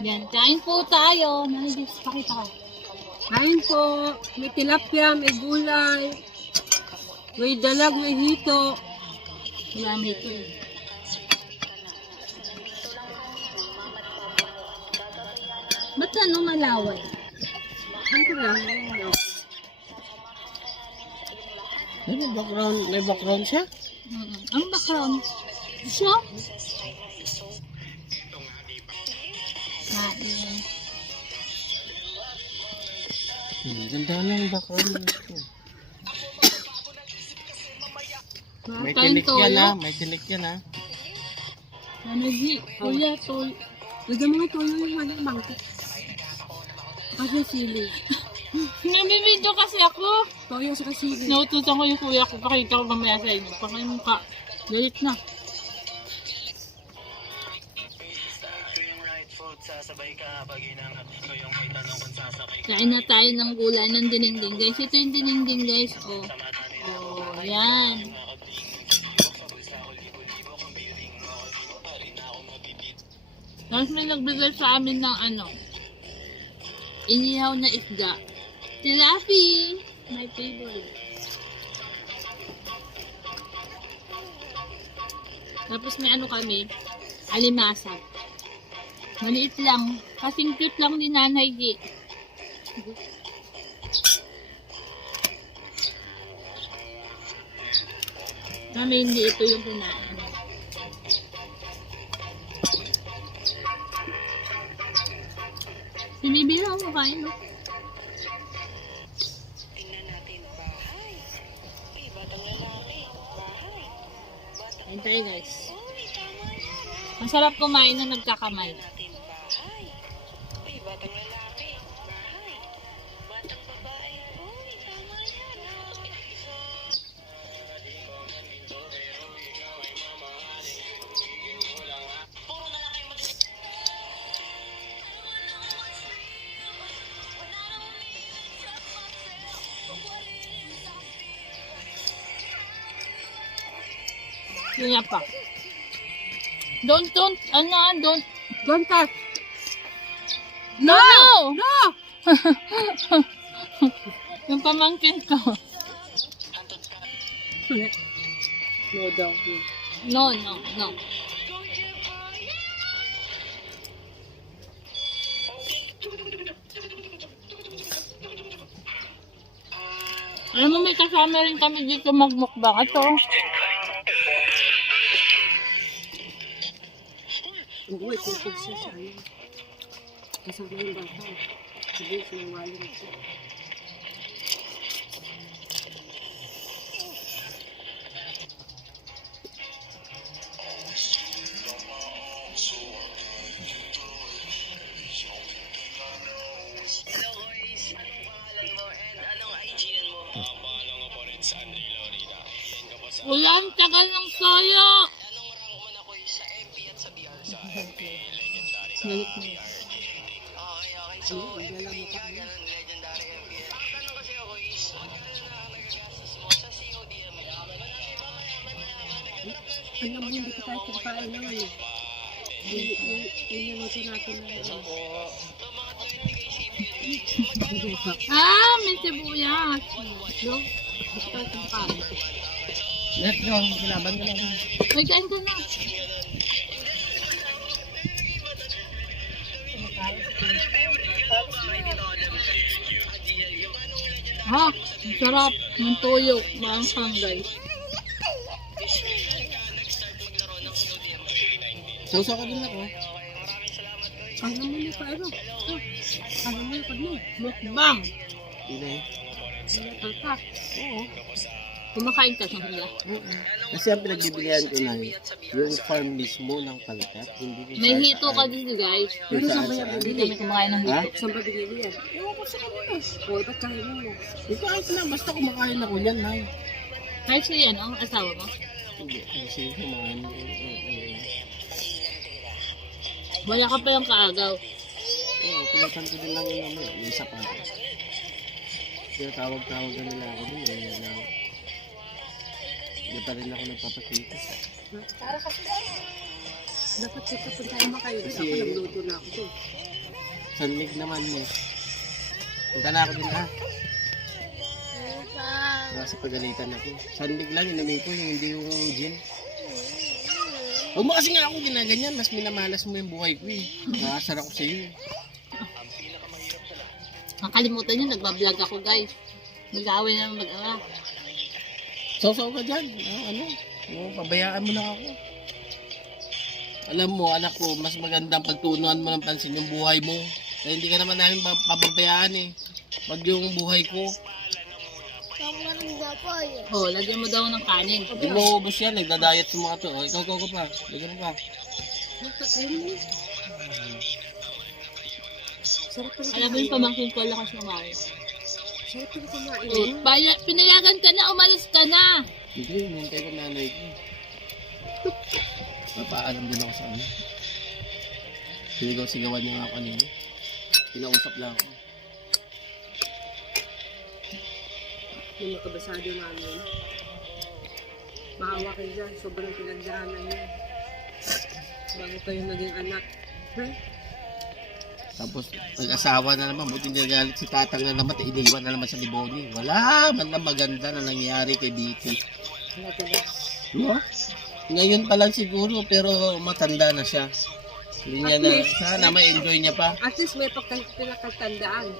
Yan, kain po tayo. Nalagis, pakita ka. Kain po. May tilapia, may gulay. May dalag, may hito. Marami ito eh. Ba't ano malaway? Ano lang? May background siya? Ang background. Siya? Kain. Ganda na yung background nito. May Kain tinik toyo. yan ha. May tinik yan ha. Ano di? Kuya, toyo. Lagyan mga toyo yung walang mangkok. Kasi sili. Nabibidyo kasi ako. Toyo sa sili. Nautusan ko yung kuya ko. Pakita ko mamaya sa inyo. Pakimukha. Galit na. Kain na tayo ng gulay ng dinengding guys. Ito yung dinengding guys. Oh. Oh, yan. Tapos may nagbigay sa amin ng ano. Inihaw na isda. Tilapia. My favorite. Tapos may ano kami. Alimasag. Maliit lang. Kasing cute lang ni Nanay G. Kami hindi ito yung kinain. Sinibilang mo kain, no? Tingnan natin bahay. Ay, batang lalaki. Bahay. Kain tayo guys. Uy, tama yan. Masarap kumain na nagkakamay. Natin bahay. Ay, batang lalaki. Bahay. Batang babae. Uy, tama yan. Puro na lang kayo mag- Yun nga pa. Don't, don't. Don't touch. No! No! Yung pamangkin ko. No daw. No. Alam mo, may kasama rin kami dito magmukbang. Ito. Oo, ipupog siya sa ano. Kasama yung bata. Sabi, sinawalin siya. Hello, guys. Anong pangalan mo and anong IGN mo? Pangalan ko po rin sa Andre Lorita. Wala, ang tagal ng soyo. Anong rank mo na ko sa MP at sa BR? Sa MP, legendary. Galit na. Okay. So, MP, ganun, legendary MP. Ang tanong kasi ako is, magkano na nagagastos mo sa CODM? Alam mo, hindi pa tayo kumakain naman eh. Iniluto natin na yun. Ah, may sibuyas. No? Ito itong kain. Let's go. Kinaban ka lang. May kain ka na. Ha? Ang sarap ng toyo. Maanghang guys. Sausaw ka din ako. Ano mo yung paano? Ano mo yung pag mo? Mukbang. Hindi. Alka. Oo. Kumakain ka sa kanila. Kasi ang pinagbibilihan ko na yung farm mismo ng palkat. Hindi ko May hito ka dito guys. Pero saan ba yan Hindi bibili? kami kumakain ng Ha? hito. Saan ba bibili yan? Ewan ko sa kanila. O, ba't kain mo? Ito ayos lang. Basta kumakain ako yan, Nay. Kahit siya yan, ang asawa mo. Hindi. Kasi kumain. Wala ka palang kaagaw. Oo, pinasan ko din lang yung mamaya. May isa pa ako. Kaya tawag-tawag na nila ako dun. Hindi pa rin ako nagpapakita. Dapat kita puntahan mo kayo. Kasi- Ako nagluto na ako doon. Sanlig naman eh. Punta na ako din ha. Kasi pagalitan ako. Sanlig lang, inumin ko yung hindi yung gin. Huwag mo kasi nga ako ginaganyan, mas minamalas mo yung buhay ko eh. Nakasar ako sa iyo. Nakalimutan nyo, nagbablog ako guys. Mag-away na mag-awa. Sausaw ka dyan. Pabayaan mo lang ako. Alam mo, anak ko, mas magandang pagtunuan mo ng pansin yung buhay mo. Kaya hindi ka naman namin papabayaan eh. Wag yung buhay ko. Oh, lagyan mo daw ng kanin. Hindi mo ubos yan, nagda-diet sa mga to. O, ikaw pa. Lagyan mo pa. Sarap pala Alam mo yung pamangkin ko, lakas kumain. Sarap pala kumain. Oh, pinayagan ka na, umalis ka na. Hindi, hinintay ko nanay ko. Napaalam din ako sa ano. Sinigaw-sigawan niya nga ako kanina. Pinausap lang ako. Yung makabasado namin. Maawa kayo dyan. Sobrang pinagdaanan niya. Bago kayo naging anak. Huh? Tapos, nag-asawa na naman. Buti nagagalit si tatang na naman. Iniwan na naman sa Liboni. Wala man lang maganda na nangyari kay Vicky. Wala talaga. No? Ngayon pa lang siguro, pero matanda na siya. Hindi niya na, sana ma-enjoy niya pa. At least may pinakatandaan.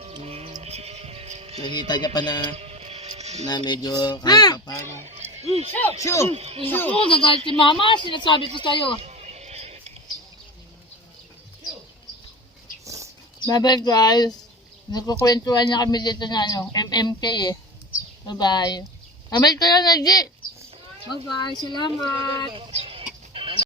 Nakita niya pa na medyo kahit pa paano. Shoo! Ako, nagalit si mama, sinasabi ko sa'yo. Bye-bye guys. Nagkukwentuhan na kami dito na MMK eh. Bye-bye. Amay ko na, G! Bye-bye. Salamat.